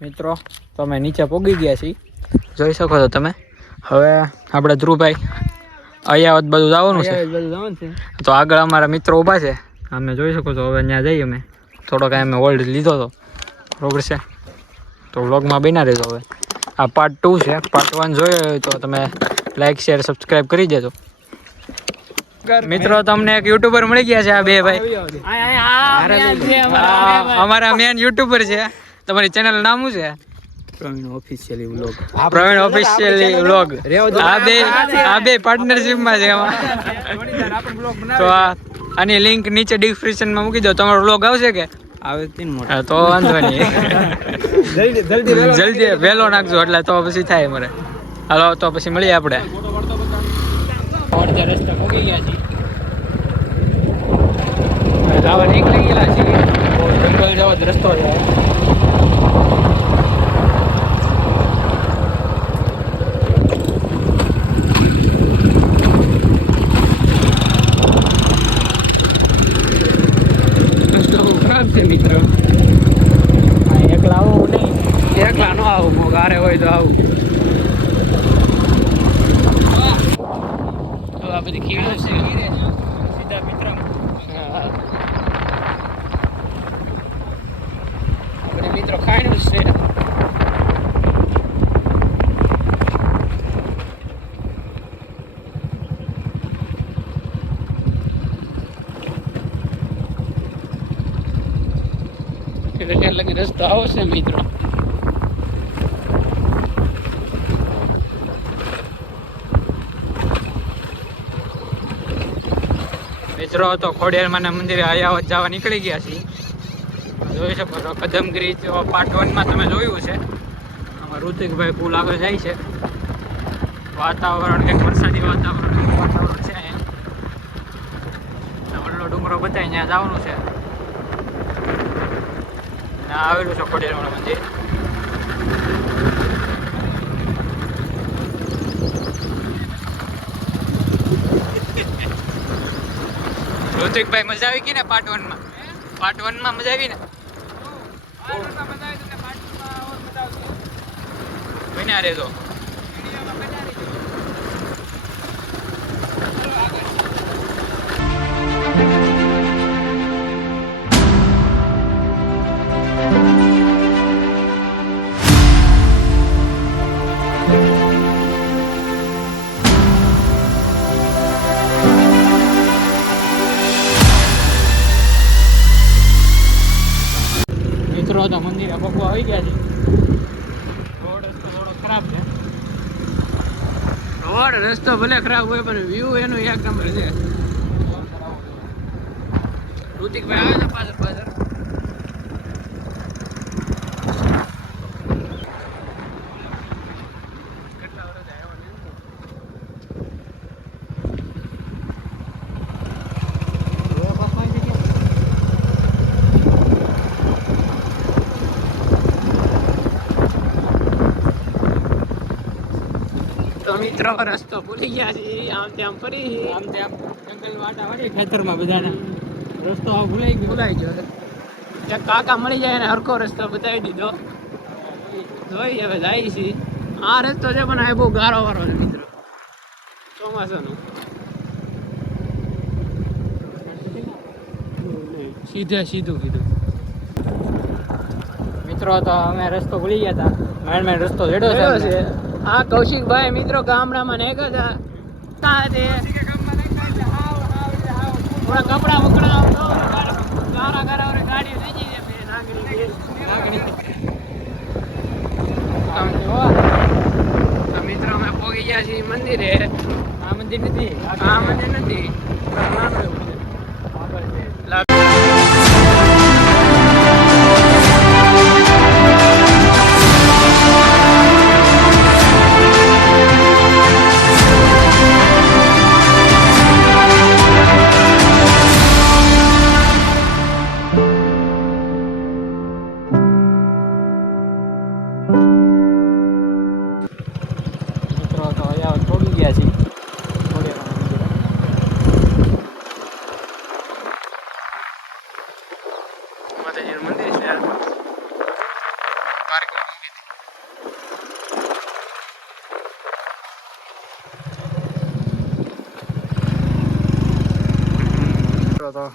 મિત્રો તમે નીચે પોગી ગયા છીએ, જોઈ શકો છો તમે. હવે આપણે ધ્રુવભાઈ અયાવત બધું જવાનું છે, તો આગળ અમારા મિત્રો ઊભા છે, અમે જોઈ શકો છો. હવે ત્યાં જઈએ અમે થોડો કાંઈ અમે હોલ્ડ લીધો હતો, બરોબર છે. તો વ્લોગમાં બના રહેજો. હવે આ પાર્ટ 2 છે. પાર્ટ 1 જોયો હોય તો તમે લાઈક શેર સબસ્ક્રાઈબ કરી દેજો. મિત્રો તમને એક યુટ્યુબર મળી ગયા છે, આ બે ભાઈ અમારા મેન યુટ્યુબર છે. તમારી ચેનલ નામ શું છે? Praveen officially vlog. આ બે પાર્ટનરશિપ માં છે એમાં. તો આની લિંક નીચે ડિસ્ક્રિપ્શનમાં મૂકી દો. તમારો વ્લોગ આવશે કે આવે તો વાંધો નહીં, જલ્દી વહેલો નાખજો એટલે તો પછી થાય મારે. હાલો તો પછી મળીએ આપણે. રસ્તા મૂકી ગયા છીએ, જવા નીકળી ગયેલા છીએ. જંગલ જવો જ રસ્તો છે. મિત્રો એકલા આવું નહીં, એકલા ન આવું, ગારે હોય તો આવું. તો આ બધી ખીડો છે સીધા મિત્ર. આપણે મિત્રો ખાયનું છે. રસ્તો આવશે મિત્રો. મિત્રો તો ખોડિયારમાંના મંદિરે અયાવત જવા નીકળી ગયા છીએ. જોઈ શકો છો કદમગીરી પાર્ટ 1 માં તમે જોયું છે. આમાં ઋતિકભાઈ પુલ આગળ જાય છે. વાતાવરણ એક વરસાદી વાતાવરણ છે. અહીંયા વલ્લો ડુંગરો બતાવી ત્યાં જવાનું છે. આવેલું છે ખોડિયારમાંનું મંદિર. ઋતિકભાઈ મજા આવી ગઈ ને પાર્ટ 1 માં? પાર્ટ 1 માં મજા આવી ને? બન્યા રહેજો. તો મંદિરે પગવા આવી ગયા છે. રોડ રસ્તો થોડો ખરાબ છે. રોડ રસ્તો ભલે ખરાબ હોય પણ વ્યૂ એનું એક નંબર છે. ઋતિકભાઈ આવે છે પાછળ પાછળ. કેટલા વર્ષ આવ્યા મિત્રો રસ્તો ભૂલી ગયા છે. આમ તેમ ફરી આમ તેમ જંગલ વાટા વળી ખેતરમાં બધાના રસ્તો ભૂલાઈ ગયો. એક કાકા મળી જાય ને હરખો રસ્તો બતાવી દીધો. જોઈ હવે જાય છે. આ રસ્તો છે પણ આ બહુ ગારો વાળો છે મિત્રો, ચોમાસાનો. સીધું કીધું મિત્રો. તો અમે રસ્તો ભૂલી ગયા હતા. મેન રસ્તો જેડો છે. હા કૌશિકભાઈ મિત્રો ગામડામાં ને થોડા કપડા બકડા ગાડી થઈ જાય. મિત્રો અમે પહોંચી ગયા છીએ મંદિરે. આ મંદિર નથી. મંદિર છે.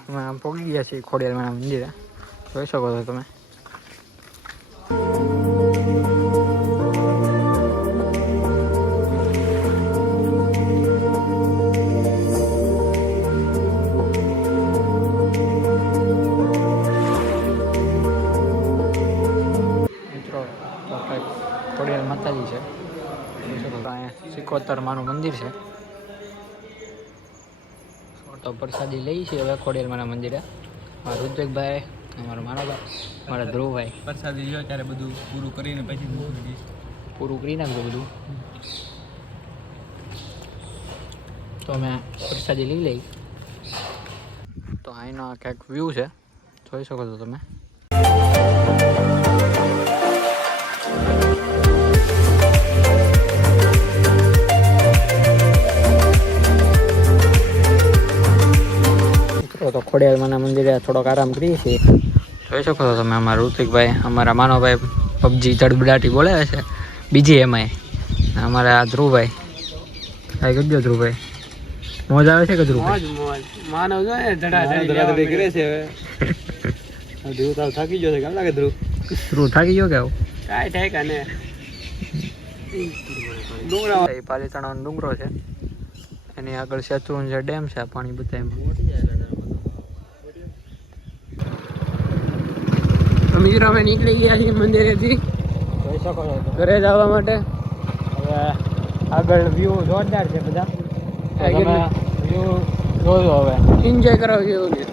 અમે આમ પહોંચી ગયા છીએ ખોડિયારમાંના મંદિરે. જોઈ શકો છો તમે. મિત્રો ખોડિયાર માતાજી છે. અહીંયા સિકોતર માનું મંદિર છે. તો પ્રસાદી લઈ છે હવે ખોડિયારમાંના મંદિરે. મારા ઋત્વિકભાઈ, અમારા માનવભાઈ, મારા ધ્રુવભાઈ પ્રસાદી લ્યો ત્યારે બધું પૂરું કરીને પછી પૂરું કરી નાખજો બધું. તો અમે પ્રસાદી લઈ લઈ. તો અહીંનો આ કંઈક વ્યૂ છે, જોઈ શકો છો તમે. તો ખોડિયારમાંના મંદિરે થોડોક આરામ કરીએ છીએ. જોઈ શકો છો તમે અમારા ઋત્વિકભાઈ, અમારા માનવભાઈ પબજી તડબડાટી બોલે છે બીજી એમાંય. અમારા ધ્રુવભાઈ કાંઈ કરજો ધ્રુવભાઈ. મોજ આવે છે કે ધ્રુવભાઈ? માનવ જો ધડાધડી કરે છે હવે. ધ્રુવ તાવ થાકી ગયો છે કેમ લાગે ધ્રુવ? ધ્રુવ થાકી ગયો કે આવું કાંઈ થાય કાને. ડુંગરા પાલીતાણાનો ડુંગરો છે, એની આગળ શેત્રુંજય ડેમ છે. પાણી બધા મિત્રો અમે નીકળી ગયા છીએ મંદિરેથી જોઈ શકો છો ઘરે જવા માટે. હવે આગળ વ્યૂ જોરદાર છે બધા. વ્યૂ જોજો હવે એન્જોય કરો જેવું છે.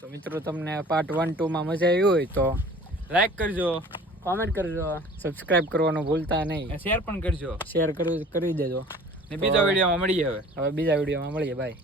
તો મિત્રો તમને પાર્ટ 1, 2 માં મજા આવી હોય તો લાઈક કરજો, કોમેન્ટ કરજો, સબસ્ક્રાઇબ કરવાનું ભૂલતા નહીં, શેર પણ કરજો. શેર કરી દેજો. ને બીજા વિડીયોમાં મળીએ હવે બીજા વિડીયોમાં મળીએ. બાય.